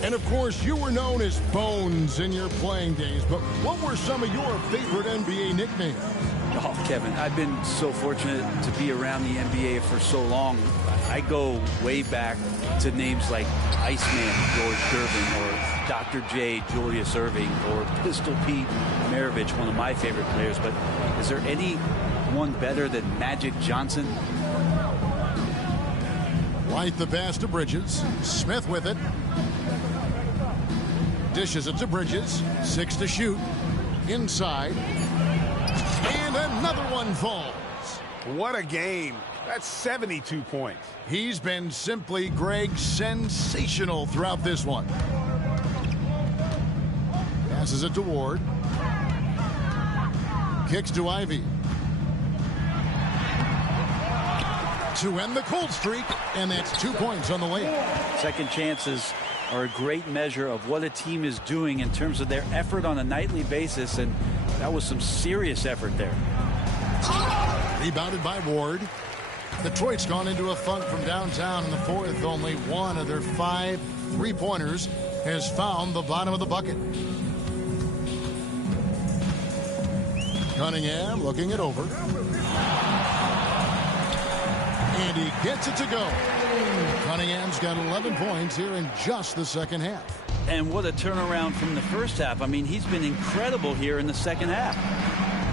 And of course, you were known as Bones in your playing days, but what were some of your favorite NBA nicknames? Oh, Kevin, I've been so fortunate to be around the NBA for so long. I go way back to names like Iceman George Gervin, or Dr. J Julius Erving, or Pistol Pete Maravich, one of my favorite players. But is there anyone better than Magic Johnson? White the pass to Bridges. Smith with it. Dishes it to Bridges. 6 to shoot. Inside. And another one falls. What a game. That's 72 points. He's been simply, Greg, sensational throughout this one. Passes it to Ward. Kicks to Ivy. To end the cold streak, and that's 2 points on the layup. Second chances are a great measure of what a team is doing in terms of their effort on a nightly basis, and that was some serious effort there. Rebounded by Ward. Detroit's gone into a funk from downtown in the fourth. Only one of their 5 3-pointers has found the bottom of the bucket. Cunningham looking it over. And he gets it to go. Cunningham's got 11 points here in just the second half. And what a turnaround from the first half. I mean, he's been incredible here in the second half.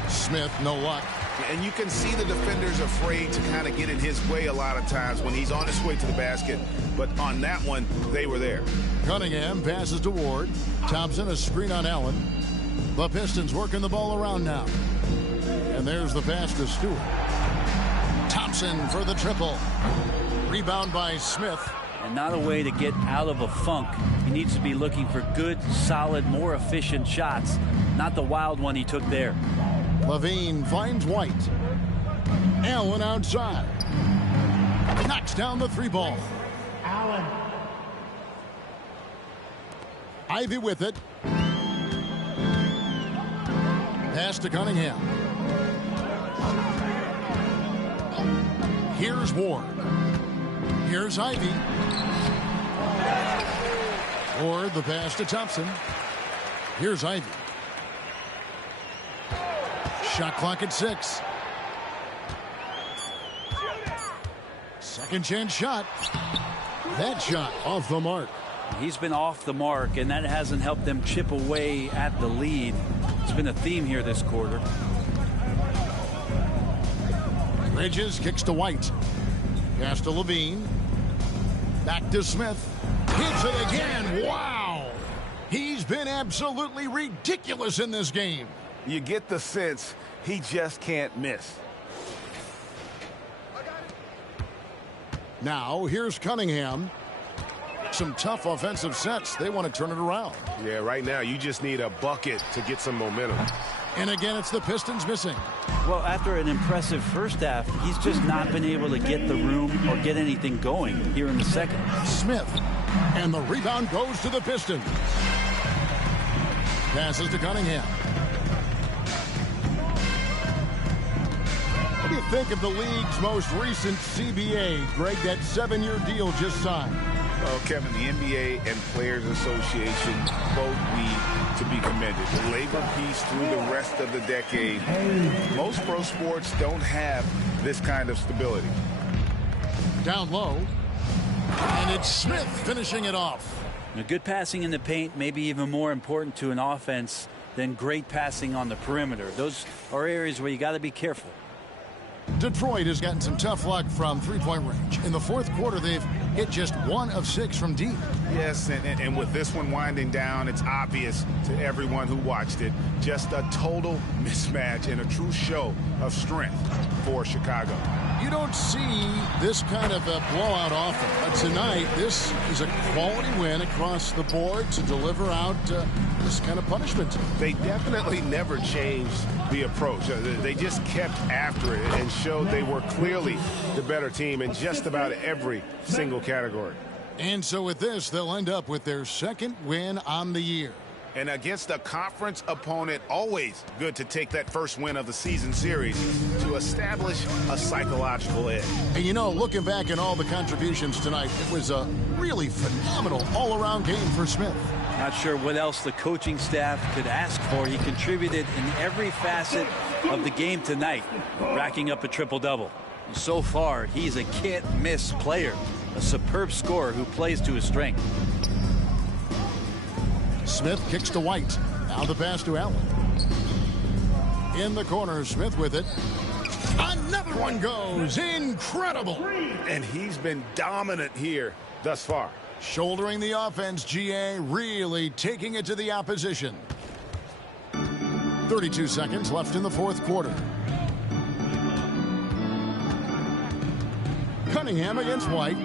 Smith, no luck. And you can see the defenders afraid to kind of get in his way a lot of times when he's on his way to the basket. But on that one, they were there. Cunningham passes to Ward. Thompson, a screen on Allen. The Pistons working the ball around now. And there's the pass to Stewart. Thompson for the triple. Rebound by Smith. And not a way to get out of a funk. He needs to be looking for good, solid, more efficient shots. Not the wild one he took there. Levine finds White. Allen outside. Knocks down the 3-ball. Allen. Ivy with it. Pass to Cunningham. Here's Ward. Here's Ivy. Ward the pass to Thompson. Here's Ivy. Shot clock at 6. Second chance shot. That shot off the mark. He's been off the mark, and that hasn't helped them chip away at the lead. It's been a theme here this quarter. Bridges kicks to White. Pass to Levine. Back to Smith. Hits it again. Wow. He's been absolutely ridiculous in this game. You get the sense he just can't miss. Now here's Cunningham. Some tough offensive sets. They want to turn it around. Yeah, right now you just need a bucket to get some momentum. And again, it's the Pistons missing. Well, after an impressive first half, he's just not been able to get the room or get anything going here in the second. Smith. And the rebound goes to the Pistons. Passes to Cunningham. What do you think of the league's most recent CBA? Greg, that 7-year deal just signed. Well, Kevin, the NBA and Players Association both need to be commended. The labor peace through the rest of the decade. Most pro sports don't have this kind of stability. Down low. And it's Smith finishing it off. Now, good passing in the paint may be even more important to an offense than great passing on the perimeter. Those are areas where you got to be careful. Detroit has gotten some tough luck from three-point range. In the fourth quarter, they've hit just 1 of 6 from deep. Yes, and with this one winding down, it's obvious to everyone who watched it. Just a total mismatch and a true show of strength for Chicago. You don't see this kind of a blowout often. But tonight, this is a quality win across the board to deliver out this kind of punishment. They definitely never changed the approach. They just kept after it and showed they were clearly the better team in just about every single category. And so with this, they'll end up with their second win on the year. And against a conference opponent, always good to take that first win of the season series to establish a psychological edge. And you know, looking back at all the contributions tonight, it was a really phenomenal all-around game for Smith. Not sure what else the coaching staff could ask for. He contributed in every facet of the game tonight, racking up a triple-double. So far, he's a can't-miss player, a superb scorer who plays to his strength. Smith kicks to White. Now the pass to Allen. In the corner, Smith with it. Another one goes. Incredible. And he's been dominant here thus far. Shouldering the offense, GA really taking it to the opposition. 32 seconds left in the fourth quarter. Cunningham against White.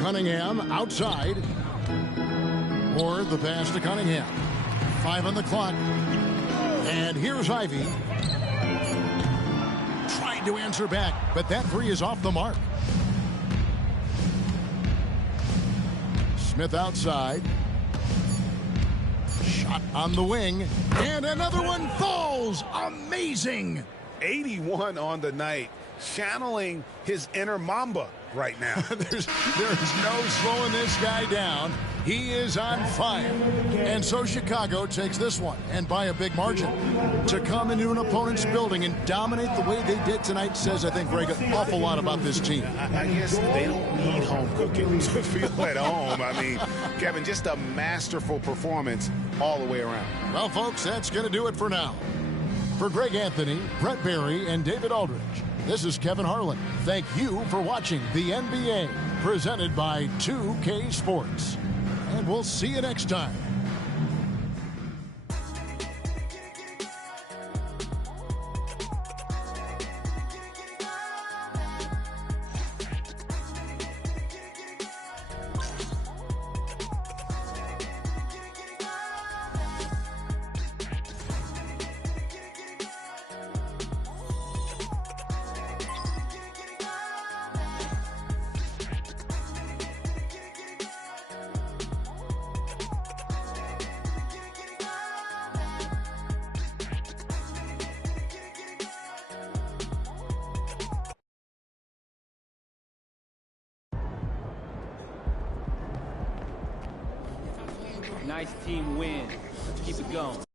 Cunningham outside. Or the pass to Cunningham. 5 on the clock. And here's Ivy. Trying to answer back, but that three is off the mark. Smith outside. Shot on the wing. And another one falls. Amazing. 81 on the night. Channeling his inner Mamba right now. There's no slowing this guy down. He is on fire. And so Chicago takes this one, and by a big margin. To come into an opponent's building and dominate the way they did tonight says, I think, Greg, an awful lot about this team. I guess they don't need home cooking to feel at home. I mean, Kevin, just a masterful performance all the way around. Well, folks, that's going to do it for now. For Greg Anthony, Brett Barry, and David Aldridge, this is Kevin Harlan. Thank you for watching the NBA, presented by 2K Sports. And we'll see you next time. Nice team win. Let's keep it going.